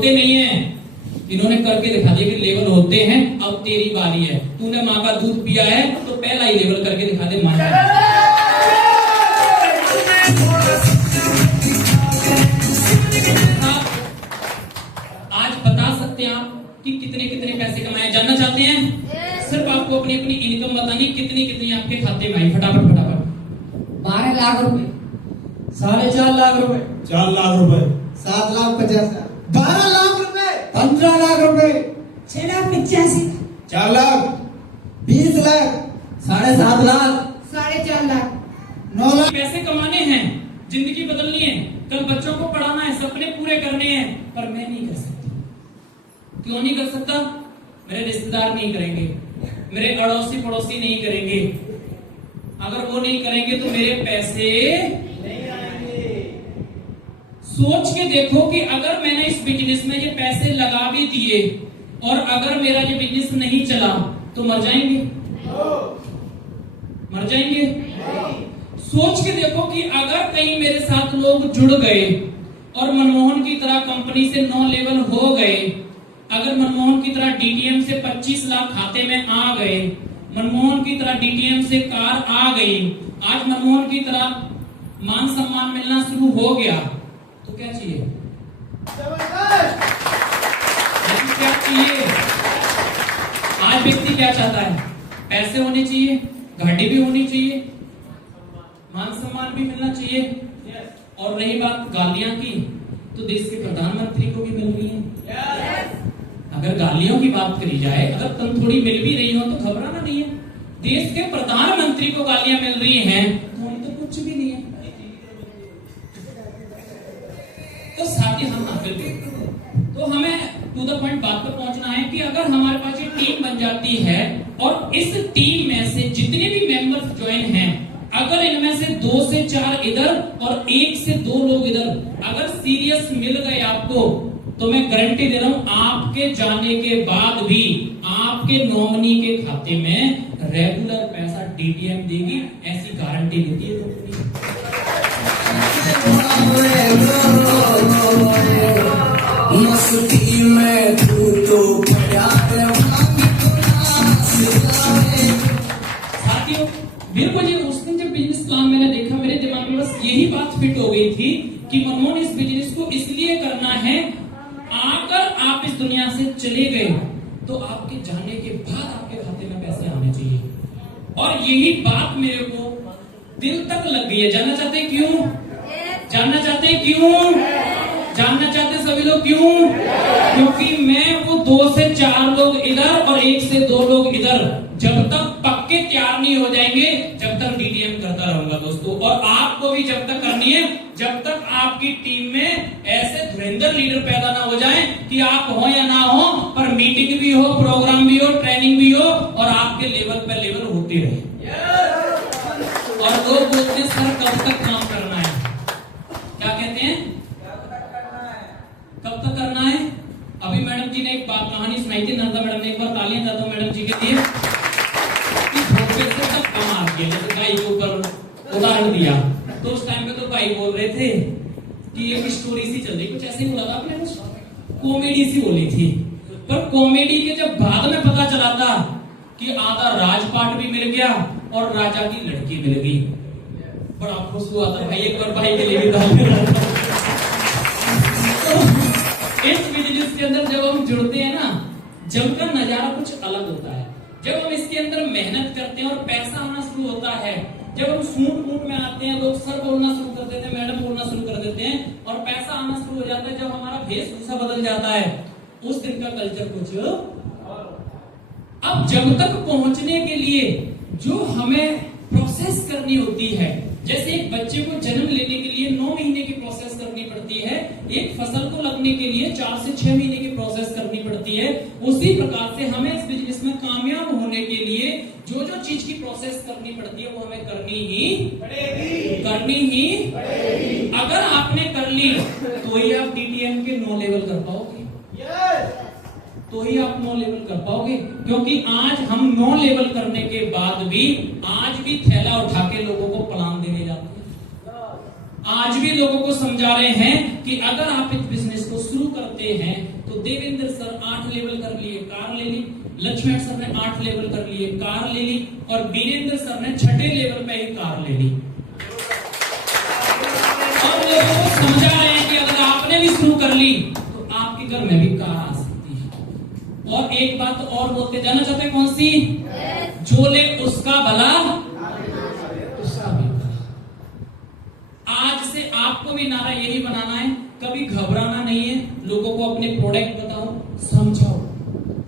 होते नहीं है, इन्होंने करके दिखा दिया कि लेवल होते हैं। अब तेरी बारी है, तूने माँ का दूध पिया है तो पहला ही लेवल करके दिखा दे माँ का। आज बता सकते हैं आप कि कितने कितने पैसे कमाए, जानना चाहते हैं? सिर्फ आपको अपनी अपनी इनकम बतानी, कितनी कितनी आपके खाते में आई, फटाफट फटाफट। 12 लाख रुपए, 4.5 लाख रुपए, 4 लाख रुपए, 7,50,000, 12 लाख रुपए, 15 लाख रुपए, 6,85,000, 4 लाख, 20 लाख, 7.5 लाख, 4.5 लाख, 9 लाख। पैसे कमाने हैं, जिंदगी बदलनी है, कल बच्चों को पढ़ाना है, सपने पूरे करने हैं, पर मैं नहीं कर सकता। क्यों नहीं कर सकता? मेरे रिश्तेदार नहीं करेंगे, मेरे अड़ोसी पड़ोसी नहीं करेंगे। अगर वो नहीं करेंगे तो मेरे पैसे नहीं आएंगे। सोच के देखो कि अगर मैंने इस बिजनेस में ये पैसे लगा भी दिए और अगर मेरा ये बिजनेस नहीं चला तो मर जाएंगे, मर जाएंगे। सोच के देखो कि अगर कहीं मेरे साथ लोग जुड़ गए और मनमोहन की तरह कंपनी से 9 लेवल हो गए, अगर मनमोहन की तरह डीटीएम से 25 लाख खाते में आ गए, मनमोहन की तरह डीटीएम से कार आ गई, आज मनमोहन की तरह मान सम्मान मिलना शुरू हो गया, तो क्या चाहिए? क्या चाहिए? आज व्यक्ति क्या चाहता है? पैसे होने चाहिए, गाड़ी भी होनी चाहिए, मान सम्मान भी मिलना चाहिए। और रही बात गालियां की, तो देश के प्रधानमंत्री को भी मिल रही है। अगर गालियों की बात करी जाए, अगर तुम थोड़ी मिल भी रही हो तो घबराना नहीं है। देश के प्रधानमंत्री को गालियां मिल रही हैं तो उन्हें तो कुछ भी नहीं है। तो साथी हम हासिल करें तो हमें टू द पॉइंट बात पर पहुंचना है कि अगर हमारे पास ये टीम बन जाती है और इस टीम में से जितने भी मेंबर्स ज्वाइन हैं, अगर इनमें से 2 से 4 इधर और 1 से 2 लोग इधर अगर सीरियस मिल गए आपको, तो मैं गारंटी दे रहा हूं आपके जाने के बाद भी आपके नॉमिनी के खाते में रेगुलर पैसा डीटीएम देगी, ऐसी गारंटी देती है कंपनी। मस्ती में तू तो साथियों, बिल्कुल ये उस दिन जब बिजनेस प्लान मैंने देखा, मेरे दिमाग में बस यही बात फिट हो गई थी कि मनमोहन इस बिजनेस को इसलिए करना है, अगर आप इस दुनिया से चले गए तो आपके जाने के बाद आपके खाते में पैसे आने चाहिए। और यही बात मेरे को दिल तक लग गई है। जानना चाहते हैं क्यों? जानना चाहते हैं क्यों? जानना चाहते हैं सभी लोग क्यों? क्योंकि मैं वो 2 से 4 लोग इधर और 1 से 2 लोग इधर जब तक पक्के तैयार नहीं हो जाएंगे, जब तक डीटीएम करता रहूंगा दोस्तों। और आपको भी जब तक करनी है, जब तक आपकी टीम में ऐसे धुरंधर लीडर पैदा ना हो जाए कि आप हो या ना हो, पर मीटिंग भी हो, प्रोग्राम भी हो, ट्रेनिंग भी हो और आपके लेवल पे लेवल होते रहे। और लोग बोलते हैं सर कब तक काम करना है? क्या कहते हैं? कब तक करना है? अभी मैडम जी ने एक बात कहानी सुनाई थी, नंदा मैडम ने, एक बार तालियां दो मैडम जी के लिए। जैसे भाई के ऊपर उदाहरण दिया तो उस टाइम पे तो भाई बोल रहे थे कि एक स्टोरी सी चल रही, कुछ ऐसे ही बोला था आपने, कॉमेडी सी बोली थी। पर कॉमेडी के जब बाद में पता चला था कि आधा राजपाट भी मिल गया और राजा की लड़की मिल गई, बड़ा खुश हुआ था भाई। एक बार भाई के लिए भी तो इस बिजनेस के अंदर जब हम जुड़ते हैं ना, जब का नजारा कुछ अलग होता है। जब हम इसके अंदर मेहनत करते हैं और पैसा आना शुरू होता है, जब हम सूट बूट में आते हैं, लोग सर बोलना शुरू कर देते हैं, मैडम बोलना शुरू कर देते हैं और पैसा आना शुरू हो जाता है, जब हमारा वेशभूषा बदल जाता है, उस दिन का कल्चर कुछ। अब जब तक पहुंचने के लिए जो हमें प्रोसेस करनी होती है, जैसे एक बच्चे को जन्म लेने के लिए 9 महीने की प्रोसेस करनी पड़ती है, एक फसल को लगने के लिए 4 से 6 महीने की प्रोसेस करनी पड़ती है, उसी प्रकार से हमें इस बिजनेस में कामयाब होने के लिए जो जो चीज की प्रोसेस करनी पड़ती है वो हमें करनी ही पड़ेगी। अगर आपने कर ली तो ही आप डीटीएम के 9 लेवल कर पाओगे, तो ही आप 9 लेवल कर पाओगे। क्योंकि आज हम 9 लेवल करने के बाद भी आज भी थैला उठा के लोगों को प्लान देने जाते हैं, आज भी लोगों को समझा रहे हैं कि अगर आप इस बिजनेस को शुरू करते हैं तो देवेंद्र सर 8 लेवल कर लिए, कार ले ली, लक्ष्मण सर ने 8 लेवल कर लिए, कार ले ली, और वीरेंद्र सर ने 6ठे लेवल पे ही कार ले ली। और लोगों को समझा रहे हैं कि अगर आपने भी शुरू कर ली तो आपके घर में भी कार आ सकती है। और एक बात और बोलते जाना चाहते हैं, कौन सी? जो ले उसका भला उसका भी भला। आज से आपको भी नारा यही बनाना है, कभी घबराना नहीं है, लोगों को अपने प्रोडक्ट बताओ, समझाओ।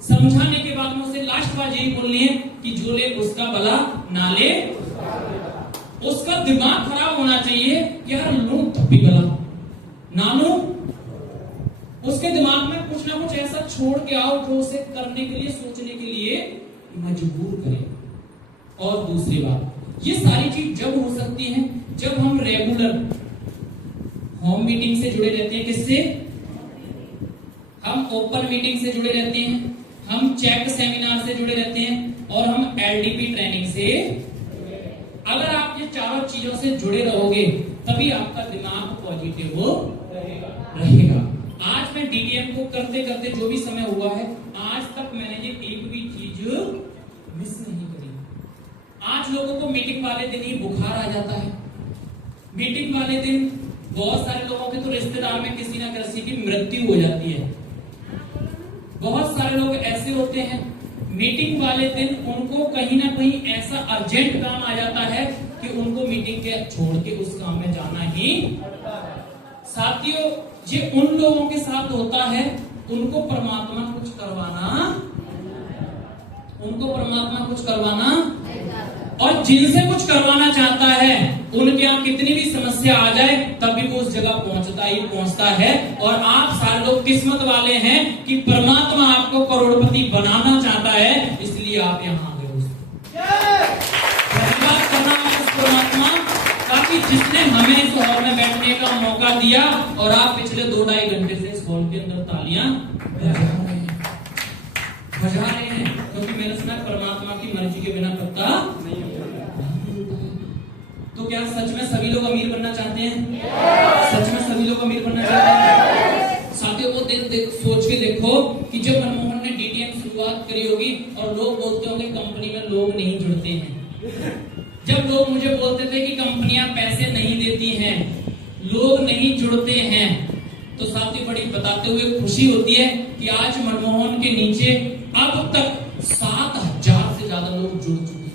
समझाने के बाद में उसे लास्ट बात यही बोलनी है कि जो ले उसका भला, ना ले उसका दिमाग खराब होना चाहिए कि यार लू तब भी भला, ना लू। उसके दिमाग में कुछ ना कुछ ऐसा छोड़ के आओ जो उसे करने के लिए, सोचने के लिए मजबूर करे। और दूसरी बात, ये सारी चीज जब हो सकती है जब हम रेगुलर होम मीटिंग से जुड़े रहते हैं। किससे? हम ओपन मीटिंग से जुड़े रहते हैं, हम चैट सेमिनार से जुड़े रहते हैं, और हम एलडीपी ट्रेनिंग से। अगर आप ये चारों चीजों से जुड़े रहोगे तभी आपका दिमाग पॉजिटिव रहेगा। आज मैं डीडीएम को करते करते जो भी समय हुआ है, आज तक मैंने ये एक भी चीज मिस नहीं करी। आज लोगों को मीटिंग वाले दिन ही बुखार आ जाता है। मीटिंग वाले दिन बहुत सारे लोगों के तो रिश्तेदार में किसी न किसी की मृत्यु हो जाती है। बहुत सारे लोग ऐसे होते हैं, मीटिंग वाले दिन उनको कहीं ना कहीं ऐसा अर्जेंट काम आ जाता है कि उनको मीटिंग के छोड़ के उस काम में जाना ही। साथियों, ये उन लोगों के साथ होता है, उनको परमात्मा कुछ करवाना, और जिनसे कुछ करवाना चाहता है उनके यहाँ कितनी भी समस्या आ जाए तब भी वो उस जगह पहुंचता है। और आप सारे लोग किस्मत वाले हैं कि परमात्मा आपको करोड़पति बनाना चाहता है, इसलिए आप यहाँ आ गए। धन्यवाद करना उस परमात्मा का कि जिसने हमें इस हॉल में बैठने का मौका दिया, और आप पिछले 2-2.5 घंटे से इस हॉल के अंदर तालियां बजा रहे हैं, क्योंकि मैंने सुना परमात्मा की मर्जी के बिना पत्ता नहीं होता। तो क्या सच में सभी लोग अमीर बनना चाहते हैं? सच में सभी लोग अमीर बनना चाहते हैं? साथियों, वो दिन सोच के देखो कि जब मनमोहन ने डीडीएम शुरुआत करी होगी और लोग बोलते होंगे कंपनी में लोग नहीं जुड़ते हैं। जब लोग मुझे बोलते थे कि कंपनियां पैसे नहीं देती हैं, लोग नहीं जुड़ते हैं, तो साथियों बड़ी बताते हुए खुशी होती है कि आज मनमोहन के नीचे अब तक 7,000 से ज्यादा लोग जुड़ चुके हैं।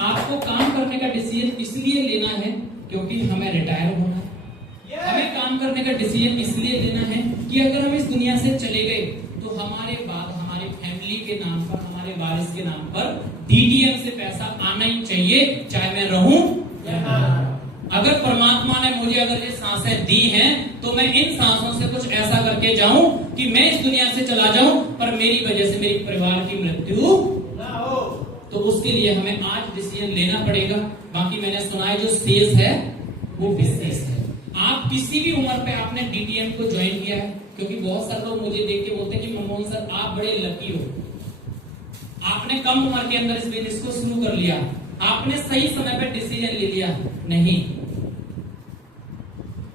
आपको काम करने का डिसीजन इसलिए लेना है क्योंकि हमें रिटायर होना है। हमें काम करने का डिसीजन इसलिए लेना है कि अगर हम इस दुनिया से चले गए तो हमारे बाद हमारी फैमिली के नाम पर, हमारे वारिस के नाम पर डीडीएम से पैसा आना ही चाहिए, चाहे मैं रहूं या ना। अगर परमात्मा ने मुझे अगर ये सांसें दी हैं तो मैं इन सांसों से कुछ ऐसा करके जाऊं कि मैं इस दुनिया से चला जाऊं पर मेरी वजह से मेरे परिवार की मृत्यु ना हो। तो उसके लिए हमें आज डिसीजन लेना पड़ेगा। बाकी मैंने सुना है जो शेष है वो विशेष है। आप किसी भी उम्र पे आपने डीडीएम को ज्वाइन किया है, क्योंकि बहुत सारे लोग मुझे देख के बोलते हैं कि मनमोहन सर आप बड़े लकी हो, आपने कम उम्र के अंदर इस बिजनेस को शुरू कर लिया, आपने सही समय पर डिसीजन ले लिया। नहीं,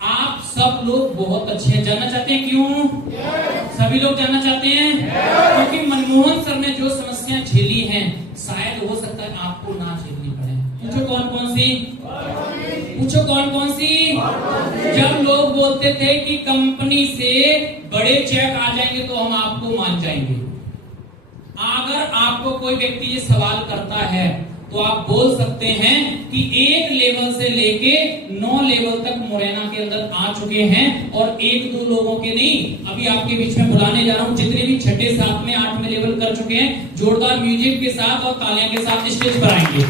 आप सब लोग बहुत अच्छे हैं। जानना चाहते हैं क्यों? सभी लोग जानना चाहते हैं क्योंकि मनमोहन सर ने जो समस्याएं झेली हैं शायद हो सकता है आपको ना झेलनी पड़े। पूछो कौन कौन सी? पूछो कौन कौन सी? जब लोग बोलते थे कि कंपनी से बड़े चेक आ जाएंगे तो हम आपको मान जाएंगे। अगर आपको कोई व्यक्ति ये सवाल करता है तो आप बोल सकते हैं कि 1 लेवल से लेके 9 लेवल तक मुरैना के अंदर आ चुके हैं, और 1-2 लोगों के नहीं, अभी आपके बीच में बुलाने जा रहा हूं जितने भी 6ठे 7वें 8वें लेवल कर चुके हैं, जोरदार म्यूजिक के साथ और तालियां के साथ स्टेज पर आएंगे।